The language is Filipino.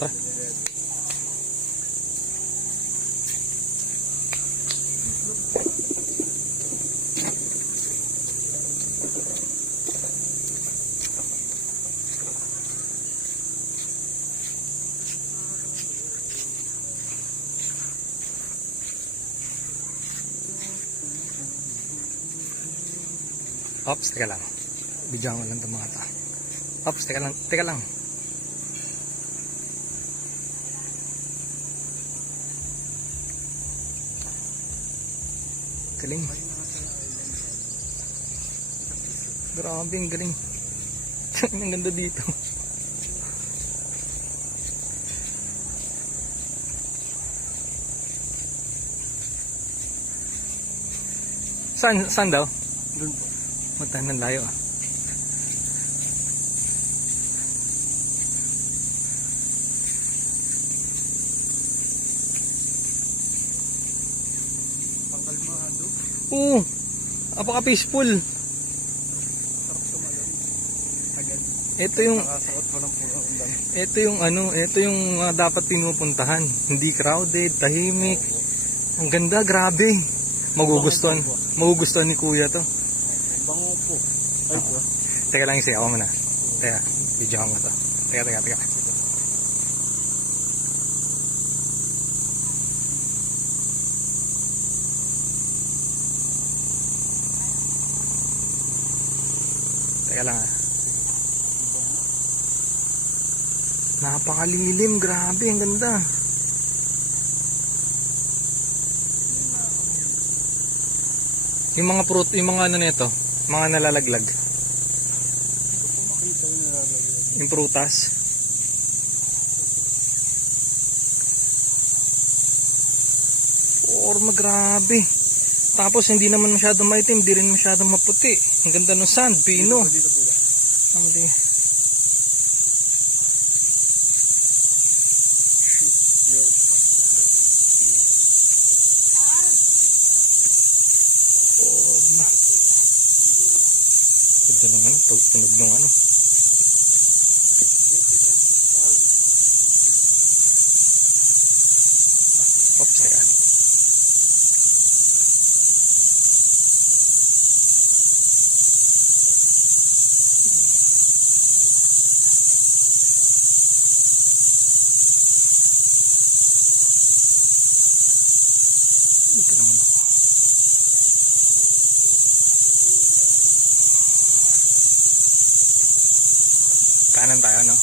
Tara. Ops, teka lang. Bidyan ko lang itong mga ta. Ops, teka lang. Teka lang. Galing. Grabe, ang galing. Ang ganda dito. Saan daw? Doon po. Matahan ng layo ah. Pangkalmado. Oo. Apaka-peaceful. Sarap tumalon. Agad. Ito yung Nakasuot mo ng puro ulan. ito yung dapat pinupuntahan. Hindi crowded, tahimik. Ang ganda, grabe. Magugustuhan ni Kuya to. Bango po. Ay po. Teka lang, isigaw mo na. Teka, video ko to. Teka. Teka lang ah. Napakalilim, grabe, ang ganda. Yung mga fruit, yung mga ano nito, mga nalalaglag. Hindi ko po makita yung nilalagay. Yung prutas. Forma, grabe. Tapos hindi naman masyadong maitim, hindi rin masyadong maputi. Ang ganda ng sand, pino. Dito po dahil. Shoot your fastest level. Forma. Ganda ng ano, tunog ng ano. Oops, teka. Dito naman ako. Kanan tayo, no?